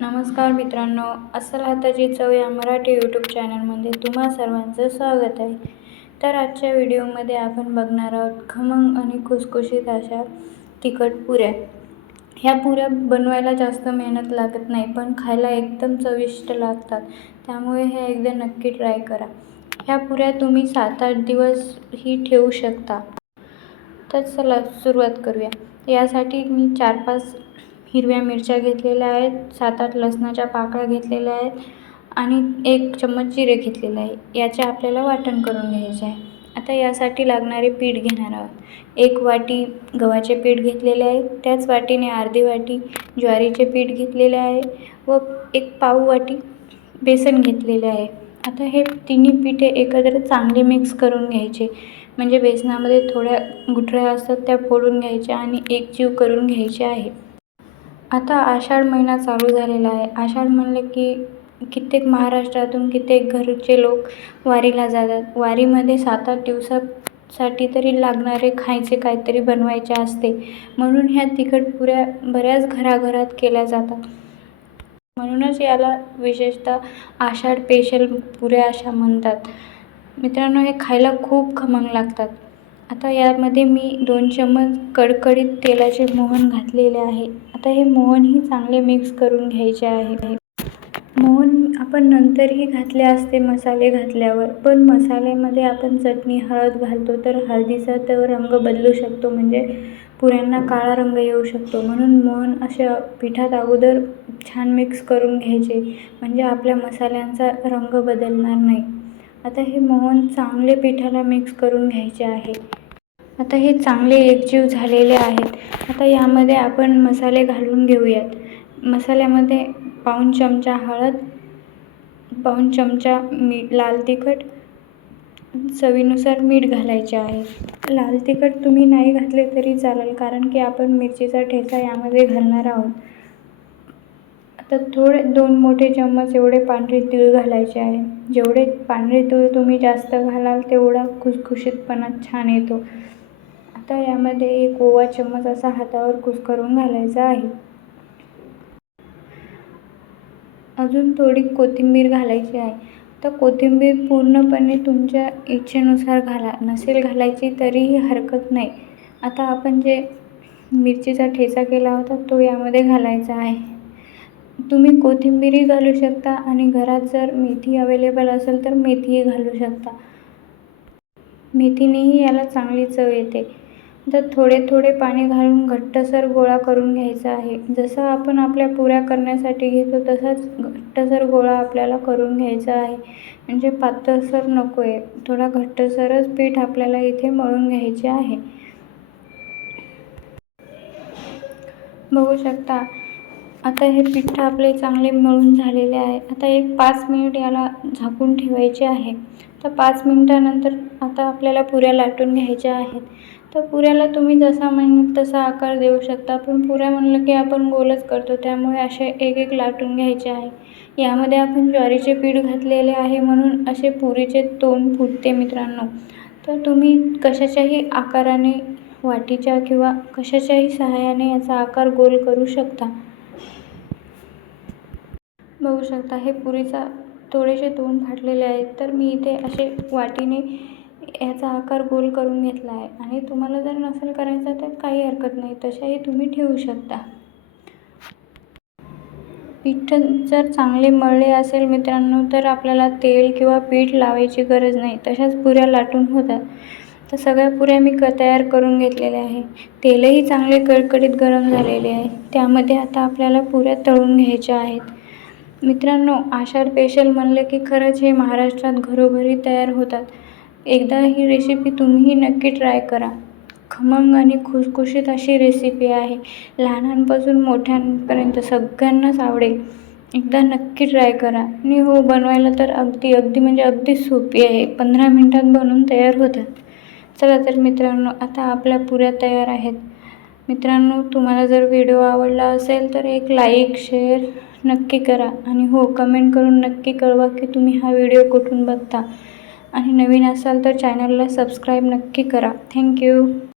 नमस्कार मित्रांनो, अस्सल हाताची चव या मराठी यूट्यूब चॅनलमध्ये तुम्हा सर्वांचं स्वागत आहे. तर आजच्या व्हिडिओमध्ये आपण बघणार आहोत खमंग आणि खुसखुशीत अशा तिखट पुऱ्या. ह्या पुऱ्या बनवायला जास्त मेहनत लागत नाही, पण खायला एकदम चविष्ट लागतात. त्यामुळे हे एकदा नक्की ट्राय करा. ह्या पुऱ्या तुम्ही 7-8 दिवस ही ठेवू शकता. तर चला सुरुवात करूया. यासाठी मी 4-5 हिरव्या मिरच्या घेतलेल्या आहेत, 7-8 लसणाच्या पाकळ्या घेतलेल्या आहेत आणि 1 चम्मच जिरे घेतलेले आहे. याचे आपल्याला वाटण करून घ्यायचे आहे. आता यासाठी लागणारे पीठ घेणार आहोत. 1 वाटी गव्हाचे पीठ घेतलेले आहे, त्याच वाटीने अर्धी वाटी ज्वारीचे पीठ घेतलेले आहे व 1 पाव वाटी बेसन घेतलेले आहे. आता हे तिन्ही पीठे एकत्र चांगले मिक्स करून घ्यायचे. म्हणजे बेसनामध्ये थोड्या गुठळ्या असतात त्या फोडून घ्यायच्या आणि एकजीव करून घ्यायचे आहे. आता आषाढ महिना चालू झालेला आहे. आषाढ म्हणले की कित्येक महाराष्ट्रातून कित्येक घरचे लोक वारीला जातात. वारीमध्ये 7-8 दिवसासाठी तरी लागणारे खायचे काहीतरी बनवायचे असते. म्हणून ह्या तिखट पुऱ्या बऱ्याच घराघरात केल्या जातात. म्हणूनच याला विशेषतः आषाढ स्पेशल पुऱ्या अशा म्हणतात. मित्रांनो, हे खायला खूप खमंग लागतात. आता यामध्ये मी 2 चम्मच कडकडीत तेलाचे मोहन घातलेले आहे. आता हे मोहनही चांगले मिक्स करून घ्यायचे आहे. मोहन आपण नंतरही घातले असते मसाले घातल्यावर, पण मसाल्यामध्ये आपण चटणी हळद घालतो तर हळदीचा तो रंग बदलू शकतो, म्हणजे पुऱ्यांना काळा रंग येऊ शकतो. म्हणून मोहन अशा पिठात अगोदर छान मिक्स करून घ्यायचे, म्हणजे आपल्या मसाल्यांचा रंग बदलणार नाही. आता हे मोहन चांगले पिठाला मिक्स करून घ्यायचे आहे. आता हे चांगले एकजीव झालेले आहेत. आता यामध्ये आपण मसाले घालून घेऊयात. मसाल्यामध्ये पाऊण चमचा हळद, पाऊण चमचा लाल तिखट, चवीनुसार मीठ घालायचे आहे. लाल तिखट तुम्ही नाही घातले तरी चालेल, कारण की आपण मिरचीचा ठेचा यामध्ये घालणार आहोत. आता थोडे 2 मोठे चम्मच एवढे पांढरे तीळ घालायचे आहे. जेवढे पांढरे तीळ तुम्ही जास्त घालाल तेवढा खुसखुशीतपणा छान येतो. आता यामध्ये 1 ओवा चम्मच असा हातावर कुस्करून घालायचा आहे. अजून थोडी कोथिंबीर घालायची आहे. तर कोथिंबीर पूर्णपणे तुमच्या इच्छेनुसार घाला, नसेल घालायची तरीही हरकत नाही. आता आपण जे मिरचीचा ठेचा केला होता तो यामध्ये घालायचा आहे. तुम्ही कोथिंबीरही घालू शकता आणि घरात जर मेथी अवेलेबल असेल तर मेथीही घालू शकता. मेथीनेही याला चांगली चव येते. तर थोडे थोडे पाणी घालून घट्टसर गोळा करून घ्यायचा आहे. जसं आपण आपल्या पुऱ्या करण्यासाठी घेतो तसाच घट्टसर गोळा आपल्याला करून घ्यायचा आहे. म्हणजे पातळसर नको आहे, थोडा घट्टसरच पीठ आपल्याला इथे मळून घ्यायचे आहे. बघू शकता आता हे पीठ आपले चांगले मळून झालेले आहे. आता 5 मिनिट याला झाकून ठेवायचे आहे. तर 5 मिनिटानंतर आता आपल्याला पुऱ्या लाटून घ्यायच्या आहेत. तर पुऱ्याला तुम्ही जसा म्हणाल तसा आकार देऊ शकता, पण पुऱ्या म्हणलं की आपण गोलच करतो, त्यामुळे असे एक लाटून घ्यायचे आहे. यामध्ये आपण ज्वारीचे पीठ घातलेले आहे म्हणून असे पुरीचे तोंड फुटते मित्रांनो. तर तुम्ही कशाच्याही आकाराने, वाटीच्या किंवा कशाच्याही सहाय्याने याचा आकार गोल करू शकता. बघू शकता हे पुरीचा थोडेसे तोंड फाटलेले आहेत. तर मी इथे असे वाटीने याचा आकार गोल करून घेतला आहे. आणि तुम्हाला जर नसेल करायचा तर काही हरकत नाही, तशाही तुम्ही ठेवू शकता. पीठ जर चांगले मळले असेल मित्रांनो तर आपल्याला तेल किंवा पीठ लावायची गरज नाही, तशाच पुऱ्या लाटून होतात. तर सगळ्या पुऱ्या मी तयार करून घेतलेल्या आहे. तेलही चांगले कडकडीत गरम झालेले आहे. त्यामध्ये आता आपल्याला पुऱ्या तळून घ्यायच्या आहेत. मित्रांनो, आषाढ स्पेशल म्हणलं की खरंच हे महाराष्ट्रात घरोघरी तयार होतात. एकदा ही रेसिपी तुम्हीही नक्की ट्राय करा. खमंग आणि खुसखुशीत अशी रेसिपी आहे. लहानांपासून मोठ्यांपर्यंत सगळ्यांनाच आवडेल. एकदा नक्की ट्राय करा. आणि हो, बनवायला तर अगदी म्हणजे अगदी सोपी आहे. 15 मिनिटात बनवून तयार होतात. चला तर मित्रांनो, आता आपल्या पुऱ्या तयार आहेत. मित्रांनो, तुम्हाला जर व्हिडिओ आवडला असेल तर एक लाईक, शेअर नक्की करा. आणि हो, कमेंट करून नक्की कळवा की तुम्ही हा व्हिडिओ कुठून बघता. आणि नवीन असाल तर चॅनलला सबस्क्राईब नक्की करा. थँक्यू.